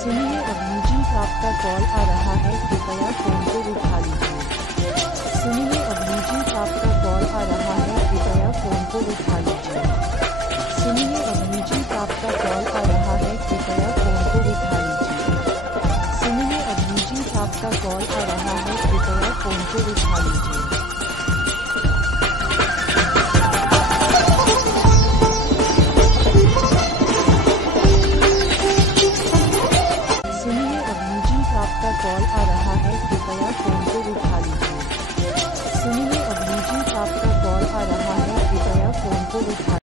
सुनिए अभी जी, आपका कॉल आ रहा है, कृपया फोन को उठा लीजिए। सुनिए अभी जी, आपका कॉल आ रहा है, कृपया फोन को उठा लीजिए। सुनिए अभी जी, आपका कॉल आ रहा है, कृपया फोन को उठा लीजिए। सुनिए अभी जी, आपका कॉल आ रहा है, कृपया फोन को उठा लीजिए। सुनिए अभी जी, आपका कॉल आ